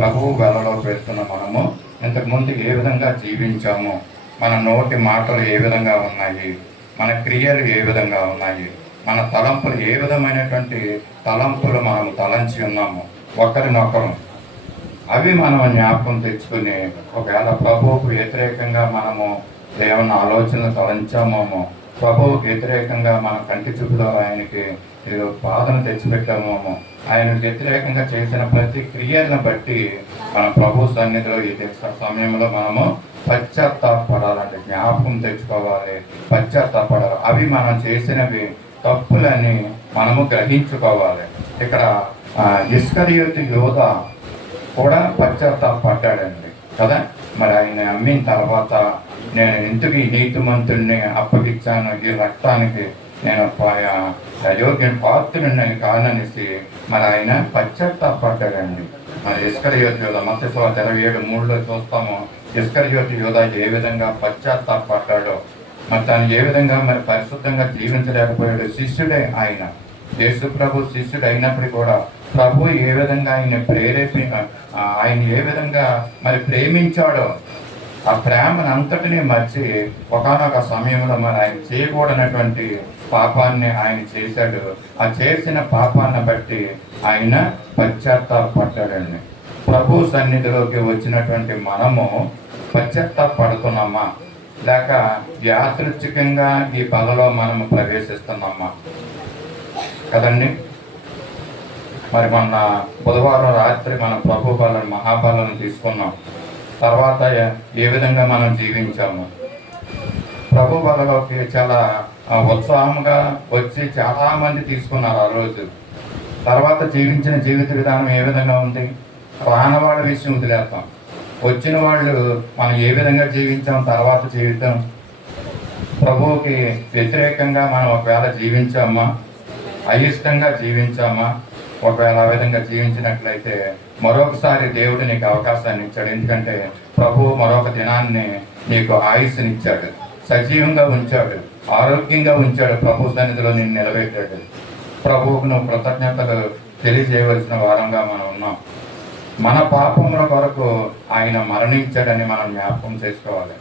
ప్రభువు వెలలోకి వెళ్తున్న మనము ఇంతకుముందు ఏ విధంగా జీవించాము, మన నోటి మాటలు ఏ విధంగా ఉన్నాయి, మన క్రియలు ఏ విధంగా ఉన్నాయి, మన తలంపులు ఏ విధమైనటువంటి తలంపులు మనము తలంచి ఉన్నాము ఒకరినొకరు, అవి మనం జ్ఞాపకం తెచ్చుకుని ఒకవేళ ప్రభువుకు వ్యతిరేకంగా మనము ఏమైనా ఆలోచనలు తలంచామో, ప్రభువుకు వ్యతిరేకంగా మన కంటి చూపులో ఆయనకి బాధను తెచ్చిపెట్టామో, ఆయనకు వ్యతిరేకంగా చేసిన ప్రతి క్రియలను బట్టి మన ప్రభు సన్నిధిలో ఈ సమయంలో మనము పశ్చాత్తాపడాలంటే జ్ఞాపకం తెచ్చుకోవాలి, పశ్చాత్తాపడాలి. అవి మనం చేసినవి తప్పులని మనము గ్రహించుకోవాలి. ఇక్కడ ఇస్కరియోతు యోధ కూడా పశ్చాత్తాపడ్డాడండి కదా. మరి ఆయన అమ్మిన తర్వాత నేను ఎందుకు ఈ నీతిమంతుడిని అప్పగించాను, ఈ రక్తానికి నేను అయోగ్యం పాత్రుడిని కాననేసి మరి ఆయన పశ్చాత్తాపడ్డాడండి. మరి ఇస్కరియోతు యోధ మత్తయి 27:3 చూస్తాము. ఇస్కరియోతు యోధ ఏ విధంగా పశ్చాత్తాపడ్డాడో, మరి తాను ఏ విధంగా మరి పరిశుద్ధంగా జీవించలేకపోయాడు. శిష్యుడే ఆయన, యేసు ప్రభు శిష్యుడు అయినప్పటికీ కూడా ప్రభు ఏ విధంగా ఆయన ఏ విధంగా మరి ప్రేమించాడో, ఆ ప్రేమను అంతటినీ మర్చి ఒకానొక సమయంలో మరి ఆయన చేయకూడనటువంటి పాపాన్ని ఆయన చేశాడు. ఆ చేసిన పాపాన్ని బట్టి ఆయన పశ్చాత్తాపడ్డాడండి. ప్రభు సన్నిధిలోకి వచ్చినటువంటి మనము పశ్చాత్తాపడుతున్నామా, లేక యాదృచ్ఛికంగా ఈ బలలో మనము ప్రవేశిస్తున్నామా కదండి. మరి మొన్న బుధవారం రాత్రి మన ప్రభు బలను మహాబలను తీసుకున్నాం. తర్వాత ఏ విధంగా మనం జీవించాము, ప్రభు బలలోకి చాలా ఉత్సాహంగా వచ్చి చాలామంది తీసుకున్నారు ఆ రోజు. తర్వాత జీవించిన జీవిత విధానం ఏ విధంగా ఉంది, రానవాళ్ళ విషయం వదిలేస్తాం, వచ్చిన వాళ్ళు మనం ఏ విధంగా జీవించాం, తర్వాత జీవితం ప్రభువుకి వ్యతిరేకంగా మనం ఒకవేళ జీవించామా, అయిష్టంగా జీవించామా, ఒకవేళ ఆ విధంగా జీవించినట్లయితే మరొకసారి దేవుడు నీకు అవకాశాన్ని ఇచ్చాడు. ఎందుకంటే ప్రభువు మరొక దినాన్ని నీకు ఆయుష్నిచ్చాడు, సజీవంగా ఉంచాడు, ఆరోగ్యంగా ఉంచాడు, ప్రభు సన్నిధిలో నిన్ను నిలబెట్టాడు. ప్రభువుకు నువ్వు కృతజ్ఞతలు తెలియజేయవలసిన వారంగా మనం ఉన్నాం. మన పాపముల కొరకు ఆయన మరణించాడని మనం జ్ఞాపకం చేసుకోవాలి.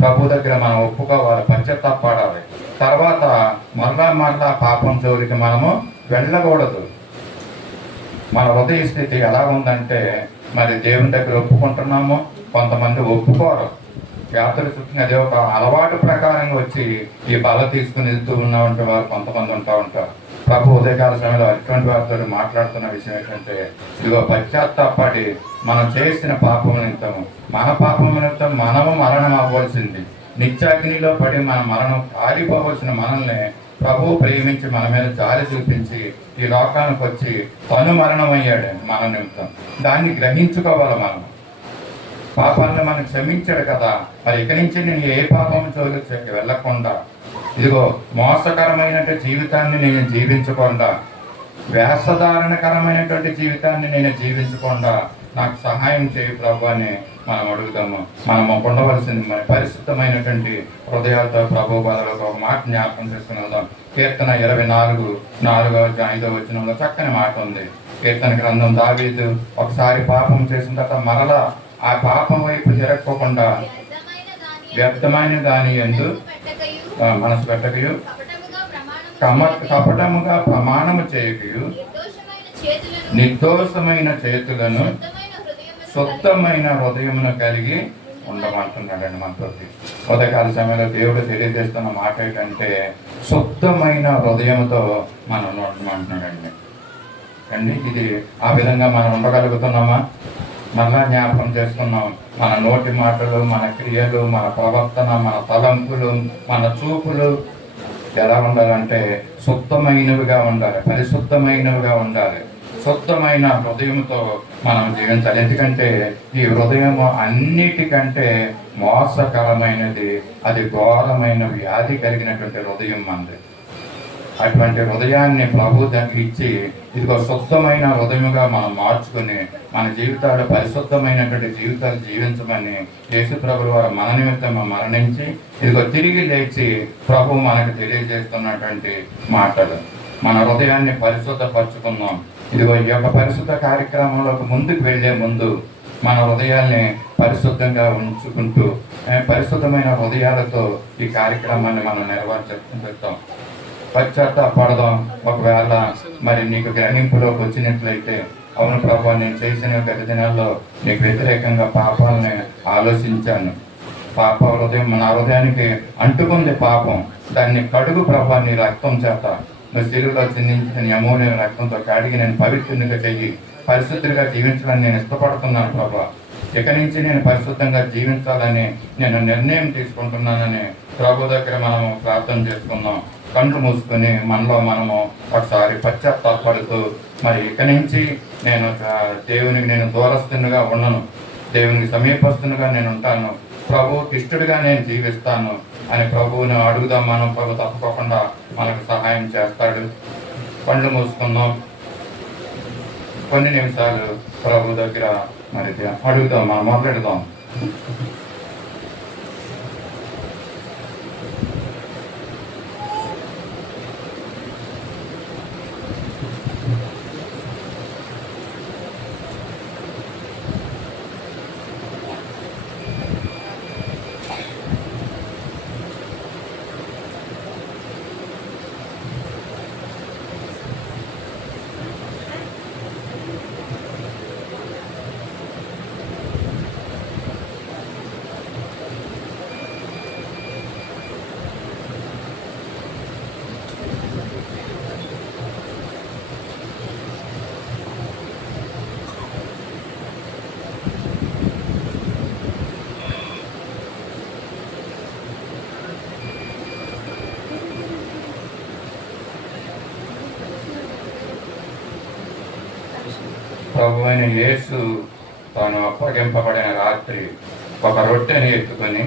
ప్రభు దగ్గర మనం ఒప్పుకోవాలి, పశ్చాత్తాపడాలి. తర్వాత మరలా పాపం జోలికి మనము వెళ్ళకూడదు. మన హృదయ స్థితి ఎలా ఉందంటే, మరి దేవుని దగ్గర ఒప్పుకుంటున్నాము, కొంతమంది ఒప్పుకోరు. యాదృచ్ఛికంగా అదే ఒక అలవాటు ప్రకారంగా వచ్చి ఈ బల తీసుకుని వెళ్తూ ఉన్నటువంటి వారు కొంతమంది ఉంటారు. ప్రభు ఉదయకాల సమయంలో అటువంటి వారితో మాట్లాడుతున్న విషయం ఏంటంటే, ఇదిగో పశ్చాత్తాపడి మనం చేసిన పాపం నిమిత్తం, మన పాపం నిమిత్తం మనము మరణం అవ్వాల్సింది, నిత్యాగ్నిలో పడి మన మరణం కాలిపోవలసిన మనల్ని ప్రభు ప్రేమించి మన మీద జాలి చూపించి ఈ లోకానికి వచ్చి తను మరణమయ్యాడు మన నిమిత్తం. దాన్ని గ్రహించుకోవాలి. మనం పాపాలను మనం క్షమించాడు కదా, మరి ఇక్కడి నుంచి నేను ఏ పాపం జోలికి వెళ్ళకుండా, ఇదిగో మోసకరమైనటువంటి జీవితాన్ని నేను జీవించకుండా, వేషధారణకరమైనటువంటి జీవితాన్ని నేను జీవించకుండా నాకు సహాయం చేయి ప్రభు అని మనం అడుగుతాము. మనం ఉండవలసింది మరి పరిశుద్ధమైనటువంటి హృదయాలతో ప్రభు బాధలో ఒక మాట జ్ఞాపకం చేసుకుని వెళ్దాం. కీర్తన 24:4-5 చక్కని మాట ఉంది. కీర్తన గ్రంథం దావీదు ఒకసారి పాపం చేసిన తర్వాత మరలా ఆ పాపం వైపు జరగకుండా వ్యర్థమైన దాని యందు మనసు పెట్టకయు, కపటముగా ప్రమాణము చేయకయు, నిర్దోషమైన చేతులను శుద్ధమైన హృదయమును కలిగి ఉండమంటున్నాడండి. మనతోటి ఉదయకాల సమయంలో దేవుడు తెలియజేస్తున్న మాట ఏంటంటే, శుద్ధమైన హృదయంతో మనం ఉండమంటున్నాడండి. అండి ఇది ఆ విధంగా మనం ఉండగలుగుతున్నామా? మరలా జ్ఞాపకం చేస్తున్నాం. మన నోటి మాటలు, మన క్రియలు, మన ప్రవర్తన, మన తలంపులు, మన చూపులు ఎలా ఉండాలంటే శుద్ధమైనవిగా ఉండాలి, పరిశుద్ధమైనవిగా ఉండాలి. శుద్ధమైన హృదయంతో మనం జీవించాలి. ఎందుకంటే ఈ హృదయము అన్నిటికంటే మోసకరమైనది, అది ఘోరమైన వ్యాధి కలిగినటువంటి హృదయం మనది. అటువంటి హృదయాన్ని ప్రభు దగ్గర ఇచ్చి ఇదిగో శుద్ధమైన హృదయముగా మనం మార్చుకుని మన జీవితాలు పరిశుద్ధమైనటువంటి జీవితాలు జీవించమని యేసు ప్రభువు వారు మన నిమిత్తం మరణించి ఇదిగో తిరిగి లేచి ప్రభు మనకు తెలియజేస్తున్నటువంటి మాటలు. మన హృదయాన్ని పరిశుద్ధపరచుకుందాం. ఇదిగో ఈ యొక్క పరిశుద్ధ కార్యక్రమంలోకి ముందుకు వెళ్ళే ముందు మన హృదయాల్ని పరిశుద్ధంగా ఉంచుకుంటూ పరిశుద్ధమైన హృదయాలతో ఈ కార్యక్రమాన్ని మనం నిర్వహించుతాం. పశ్చాత్తాపడదాం. ఒకవేళ మరి నీకు గ్రహింపులోకి వచ్చినట్లయితే, అవును ప్రభా, నేను చేసిన గత దినాల్లో నీకు వ్యతిరేకంగా పాపాలని ఆలోచించాను, పాప హృదయం నా హృదయానికి అంటుకుంది పాపం, దాన్ని కడుగు ప్రభా నీ రక్తం చేత, నువ్వు సిలువలో చిందించిన నీ అమూల్య రక్తంతో కడిగి నేను పవిత్రునిగా చెయ్యి, పరిశుద్ధుడిగా జీవించాలని నేను ఇష్టపడుతున్నాను ప్రభా. ఇక నుంచి నేను పరిశుద్ధంగా జీవించాలని నేను నిర్ణయం తీసుకుంటున్నానని ప్రభు దగ్గర మనము ప్రార్థన చేసుకుందాం. కళ్ళు మూసుకొని మనలో మనము ఒకసారి పశ్చాత్తాపడుతూ, మరి ఇక నుంచి నేను దేవునికి నేను దూరస్తునిగా ఉండను, దేవునికి సమీపస్తునిగా నేను ఉంటాను, ప్రభువుకి ఇష్టడుగా నేను జీవిస్తాను అని ప్రభువుని అడుగుదాం. మనం ప్రభు తప్పకుండా మనకు సహాయం చేస్తాడు. కళ్ళు మూసుకుందాం, కొన్ని నిమిషాలు ప్రభు దగ్గర మరి అడుగుదాం, మనం మాట్లాడుదాం. ప్రభు అయిన యేసు తాను అప్పగింపబడిన రాత్రి ఒక రొట్టెని ఎత్తుకొని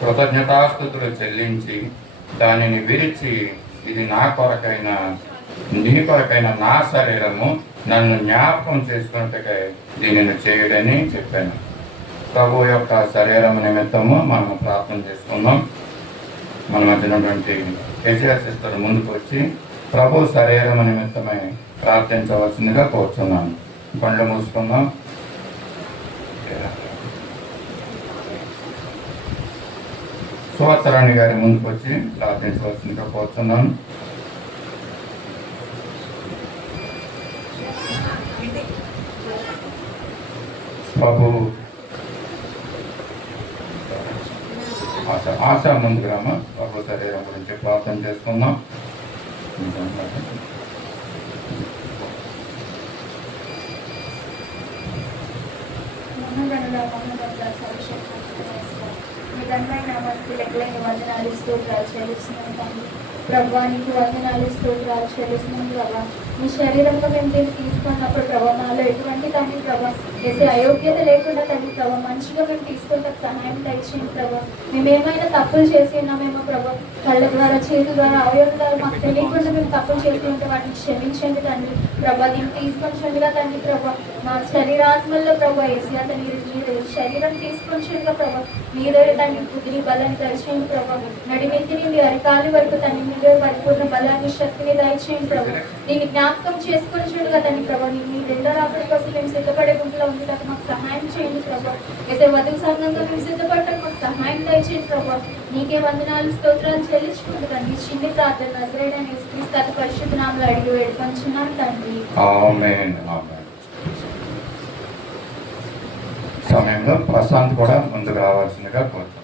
కృతజ్ఞతాస్తుతులు చెల్లించి దానిని విరిచి, ఇది నా కొరకైన నీ కొరకైన నా శరీరము, నన్ను జ్ఞాపకం చేసుకున్నట్టుగా దీనిని చేయడని చెప్పాను. ప్రభు యొక్క శరీరం నిమిత్తము మనం ప్రార్థన చేసుకుందాం. మన మధ్యనటువంటి సిస్టర్ ముందుకు వచ్చి ప్రభు శరీరం నిమిత్తమై ప్రార్థించవలసిందిగా కోరుతున్నాను. కళ్ళు మూసుకుందాం. సువత్సరాణి గారి ముందుకు వచ్చి ప్రార్థించవలసిందిగా కోరుతున్నాను. బాబు ఆశ ముందుకు రామా. బాబు శరీరం గురించి ప్రార్థన చేసుకుందాం. ప్రభా నీకు వందనాలు, స్తోత్రాలు చెల్లిస్తున్నాం ప్రభా. నీ శరీరంలో మేము దీన్ని తీసుకున్నప్పుడు ప్రభా మాలో ఎటువంటి తండ్రి ప్రభా వేసే అయోగ్యత లేకుండా తండ్రి ప్రభా మంచిగా మేము తీసుకుంటే సహాయం దయచేయండి ప్రభా. మేము ఏమైనా తప్పులు చేసి ఉన్నామేమో ప్రభా, కళ్ళ ద్వారా చేతుల ద్వారా అవయవం ద్వారా మాకు తెలియకుండా మేము తప్పులు చేసి ఉంటే వాటిని క్షమించండి తండ్రి ప్రభా. దీన్ని తీసుకొంచండిగా తండ్రి ప్రభా. మా శరీరాత్మల్లో ప్రభా వేసి అతని మీరు శరీరం తీసుకొంచండిగా ప్రభా. మీద తండ్రి బుద్ధిని బలాన్ని దయచేయండి ప్రభా. నడిమెత్తి నుండి అరికాలి వరకు తండ్రి మీద పరిపూర్ణ బలాన్ని శక్తిని దయచేయండి ప్రభా. దీన్ని జ్ఞాపకం చేసుకొని చూడగా తండ్రి ప్రభా. మీ రెండో రాత్రి కోసం మేము సిద్ధపడే గుంపులో ఉండేటప్పుడు మాకు సహాయం చేయండి ప్రభా. అయితే వధువు సంఘంగా మేము సిద్ధపడటం మాకు సహాయం దయచేయండి ప్రభా. నీకే వందనాలు, స్తోత్రాలు చెల్లించుకుంటూ తండ్రి చిన్ని ప్రార్థన నజరేయుడైన యేసుక్రీస్తు అతి పరిశుద్ధ నామములో అడిగి వేడుకొంచున్నాం తండ్రి. ఆమేన్. సమయంలో ప్రశాంత్ కూడా ముందుకు రావాల్సిందిగా కోరుతున్నాను.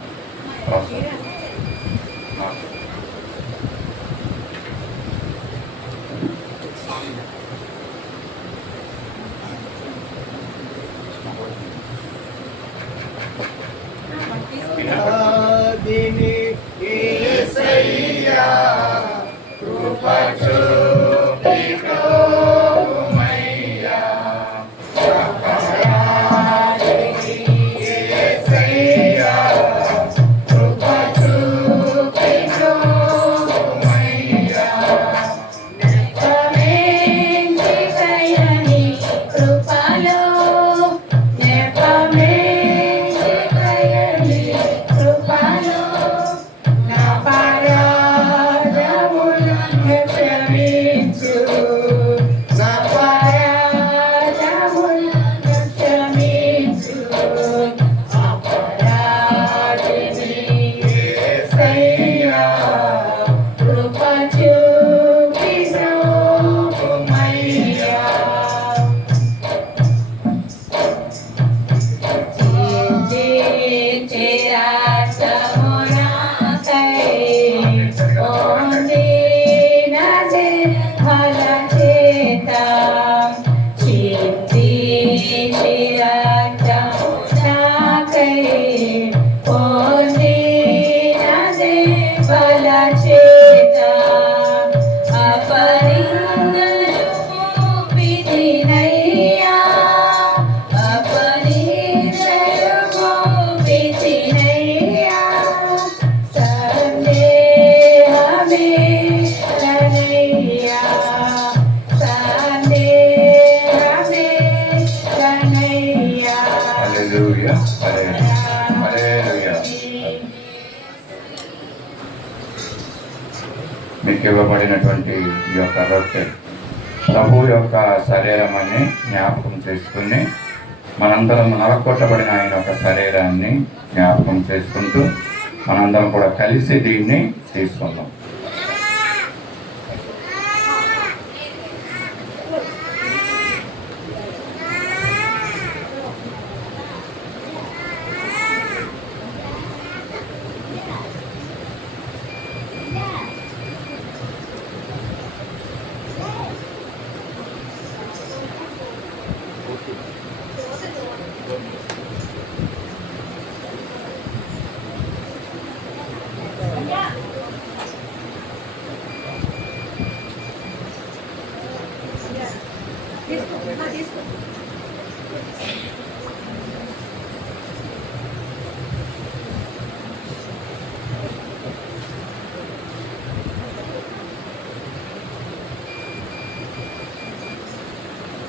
హల్లెలూయా, హల్లెలూయా. మీకు ఇవ్వబడినటువంటి ఈ యొక్క రొట్టె ప్రభు యొక్క శరీరం అని జ్ఞాపకం చేసుకుని మనందరం నలకొట్టబడిన ఆయన యొక్క శరీరాన్ని జ్ఞాపకం చేసుకుంటూ మనందరం కూడా కలిసి దీన్ని తీసుకుందాం.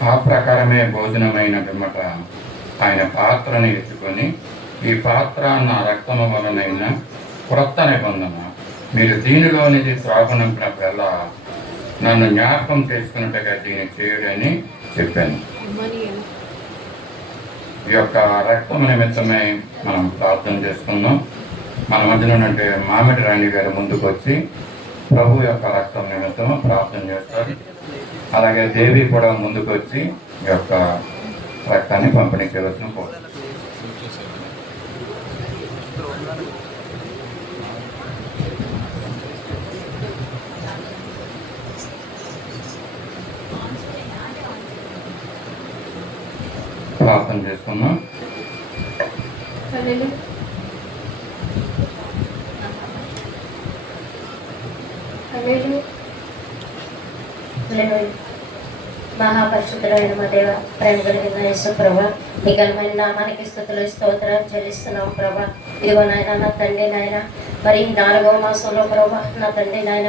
ఆ ప్రకారమే భోజనమైన పిమ్మట ఆయన పాత్రను ఎత్తుకొని, ఈ పాత్ర నా రక్తము వలనైన క్రొత్త నిబంధన, మీరు దీనిలోనిది త్రాగునంపినప్పుడల్లా నన్ను జ్ఞాపకం చేసుకున్నట్టుగా దీన్ని చేయుడని చెప్పాను. ఈ యొక్క రక్తం నిమిత్తమై మనం ప్రార్థన చేసుకున్నాం. మన మధ్యలో అంటే మామిడి రాణి గారు ముందుకు వచ్చి ప్రభు యొక్క రక్తం నిమిత్తం ప్రార్థన చేస్తారు. అలాగే దేవి కూడా ముందుకు వచ్చి ఈ యొక్క రక్తాన్ని పంపిణీ చేయవలసిన కోరుతున్నాను. ప్రార్థన చేసుకున్నాం. మహాపరిశుద్ధుడైన మా దేవ, ప్రేమ కలిగిన యేసు ప్రభా, నీ ఘనమైన నామానికి స్తుతులు స్తోత్రాలు చెల్లిస్తున్నాం ప్రభా. ఇదిగో నాయన నా తండ్రి నాయన, మరి 4వ మాసంలో ప్రభా, నా తండ్రి నాయన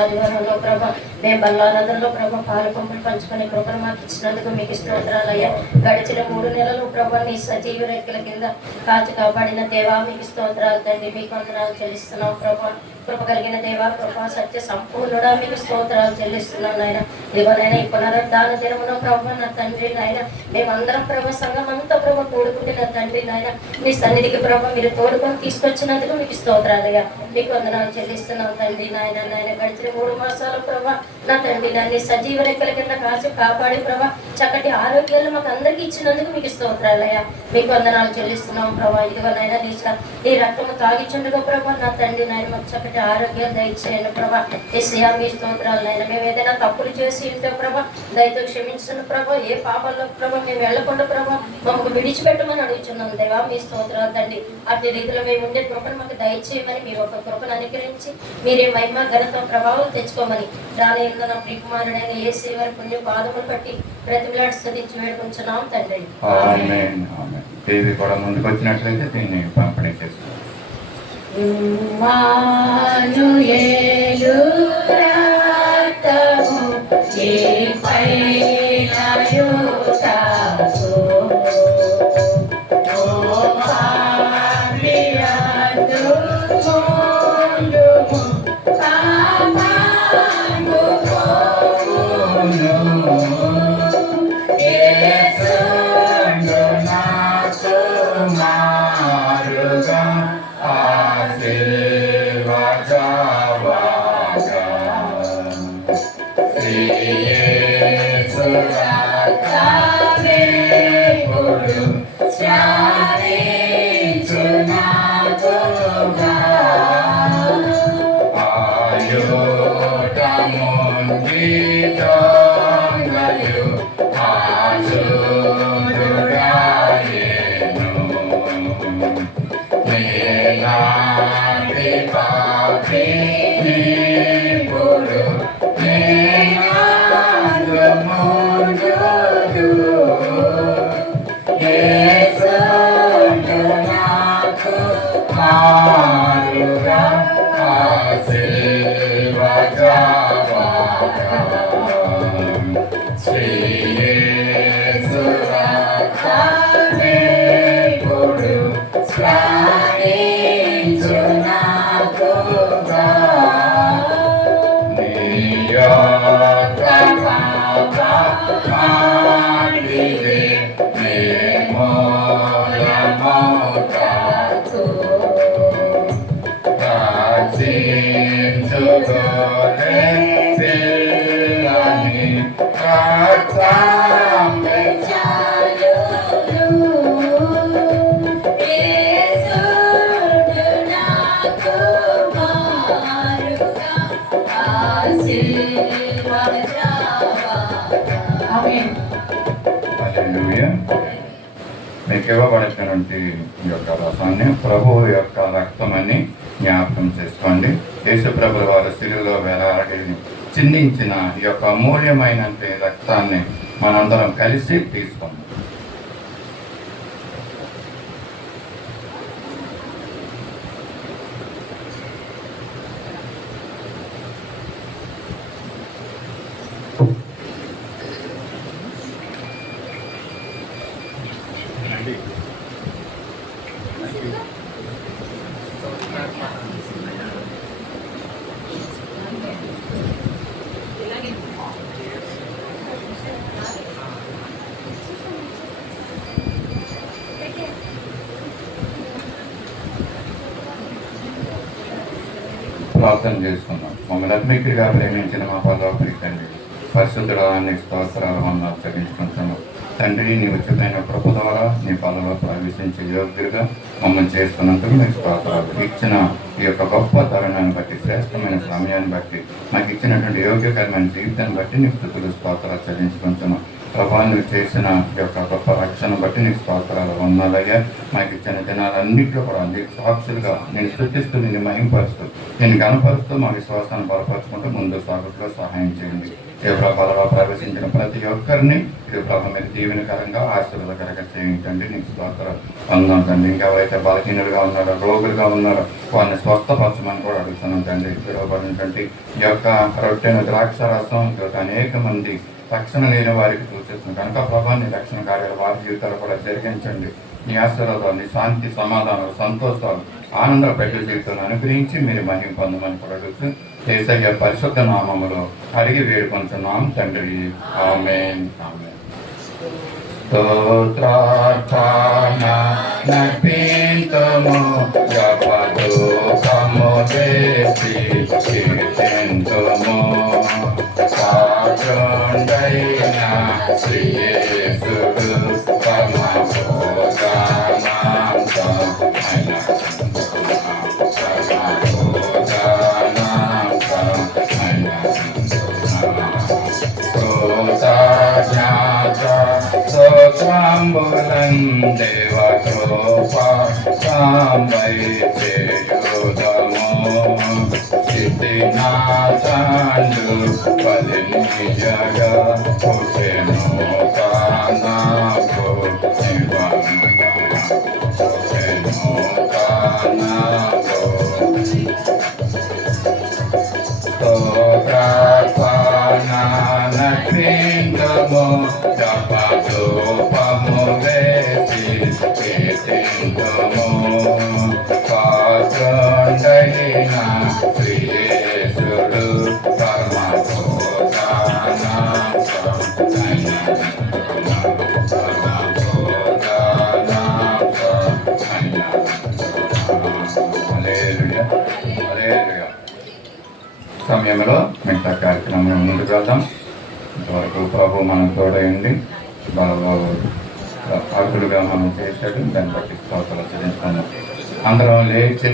ఆదివారంలో ప్రభా, మేము బల్లానందంలో ప్రభా పాలు పంపులు పంచుకొని కృపను మాకు ఇచ్చినందుకు మీకు స్తోత్రాలయ్యా. గడిచిన 3 నెలలు ప్రభా నీ సజీవ రెక్కల కింద కాచి కాపాడిన దేవా మీకు స్తోత్రాలు తండ్రి. మీకు వందనాలు చెల్లిస్తున్నాం ప్రభా. కృప కలిగిన దేవా, కృపా సత్య సంపూర్ణుడా మీకు స్తోత్రాలు చెల్లిస్తున్నాం నాయన. ఇదిగోనైనా ఈ పునరుద్ధాన దినమున ప్రభా నా తండ్రి నాయన, మేమందరం ప్రభా సంఘం అంతా ప్రభా తోడుకుంటున్న తండ్రి నాయన, మీ సన్నిధికి ప్రభా మీరు తోడుకొని తీసుకొచ్చినందుకు మీకు స్తోత్రాలుగా మీకు వందనాలు చెల్లిస్తున్నాం తండ్రి నాయన. నాయన గడిచిన 3 మాసాలు ప్రభా నా తండ్రి నాయన సజీవ రెక్కల కింద కాచి కాపాడి ప్రభా చక్కటి ఆరోగ్యాలు మాకు అందరికీ ఇచ్చినందుకు మీకు స్తోత్రాలయ్యా. మీకు వందనాలు చెల్లిస్తున్నాం ప్రభా. ఇదిగోనైనా నీ రక్తము తాగిచుండగా ప్రభా నా తండ్రి నాయన మాకు చక్కటి ఆరోగ్యం దయచేయండి ప్రభా. యేసయ్యా మీ స్తోత్రాలైనా మేము ఏదైనా తప్పులు చేసి ఉంటే ప్రభా దయతో క్షమించిన ప్రభా. ఏ పాపాల్లో ప్రభా మేము వెళ్ళకుండా ప్రభా మమ్మల్ని విడిచిపెట్టమని అడుగుతున్నాం దేవా. మీ స్తోత్రాలు తండ్రి. అట్టి రీతిలో మేము ఉండే కృపను మాకు దయచేయమని, మీరు ఒక కృపను అనుగ్రహించి మీరే మహిమ ఘనత ప్రభావం తెచ్చుకోమని రాని నా ప్రియకుమారుడైన యేసు వారి పుణ్య పాదములు పట్టి ప్రతిమలాడి స్తుతించి వేడుకుంటున్నాం తండ్రి. ఆమేన్, ఆమేన్. దేవి కూడా ముందుకు వచ్చినట్లయితే దీన్ని పంపిణీ చేస్తాం. ఇమ్మానుయేలు రక్తము నీపై నయుతాసు, ఓ పాపియందు ముందుము పాపము పోవును. యేసును నాకు మారుగా శ్రీ యేసు రక్తమే మీకు ఇవ్వబడినటువంటి ఈ యొక్క రసాన్ని ప్రభువు యొక్క రక్తమని జ్ఞాపకం చేసుకోండి. యేసు ప్రభుల వారు శిలువలో వేలాడి చిందించిన ఈ యొక్క అమూల్యమైన రక్తాన్ని మనందరం కలిసి తీసుకుందాం. ప్రార్థన చేసుకున్నాం. మమ్మల్ని అద్మికుడిగా ప్రేమించిన మా పదవి తండ్రి, పరిశుద్ధుడాన్ని స్తోత్రాలు వందనాలు చెల్లించుకుంటున్నాం. తండ్రి, నీ ఉచితమైన కృప ద్వారా నీ పదవిలో ప్రవేశించే యోగ్యుడిగా మమ్మల్ని చేసుకున్నందుకు మీకు స్తోత్రాలు. ఇచ్చిన ఈ యొక్క గొప్ప తరుణాన్ని బట్టి, శ్రేష్టమైన సమయాన్ని బట్టి, మాకు ఇచ్చినటువంటి యోగ్యకరమైన జీవితాన్ని బట్టి నీకు స్తుతులు స్తోత్రాలు చెల్లించుకుంటున్నాం. ప్రభా, నువ్వు చేసిన ఈ యొక్క గొప్ప రక్షణ బట్టి నీకు స్తోత్రాలు వందనాలయ్యా. మాకు ఇచ్చిన దినాలన్నింటిలో కూడా నీకు సాక్షులుగా నేను స్తుతిస్తూ, నిన్ను మహింపరుస్తూ, నేను గణపరుస్తూ మా విశ్వాసాన్ని బలపరుచుకుంటూ ముందు సాగులో సహాయం చేయండి. ఏ ప్రభాలో ప్రవేశించిన ప్రతి ఒక్కరిని ఇది ప్రభావ మీరు దీవెనకరంగా ఆశీర్వాదకరంగా చేయించండి. నీకు స్తోత్రాలు వందనాలు తండ్రి. ఇంకెవరైతే బలహీనులుగా ఉన్నారో, రోగులుగా ఉన్నారో వారిని స్వస్థపరచమని కూడా అడుగుతున్నాం తండ్రి. పిలువబడినటువంటి ఈ యొక్క రొట్టెను ద్రాక్ష రసం అనేక మంది రక్షణ లేని వారికి సూచిస్తుంది కనుక ప్రభాన్ని రక్షణ కార్యాలు వారి జీవితాలు కూడా జరిగించండి. నీ ఆశీర్వాదాలు, నీ శాంతి, సమాధానాలు, సంతోషాలు, ఆనంద బిడ్డల జీవితాలను అనుగ్రహించి మీరు మహిమ పొందమని కూడా అడుగుతూ యేసయ్య పరిశుద్ధ నామములో అడిగి వేడుకొంటున్నాం తండ్రి. ఆమేన్. ఆమేన్. స్తోత్రార్పణ నర్పింతుము, జపధూపము చేసి కీర్తింతుము. పాత్రుండైన శ్రీ యేసుకు స్తోత్రాంబులం దేవ కృపా సాంబై చేయుదము. స్థితినాథండు బలినియగా పుట్టెను కానాకు పుట్టెను కానాకు. స్తోత్రార్పణ నర్పింతుము, జపధూపము వేసి కీర్తింతుము. పాత్రుండైన శ్రీ యేసుడు సమయంలో మిగతా కార్యక్రమం ముందుకు వెళ్దాం. ఇంతవరకు ప్రభు మనం తోడైంది అర్హులుగా మనం చేశాడు. దాన్ని బట్టి స్తోత్రాలు చెల్లించుకున్నాం. అందరం లేచి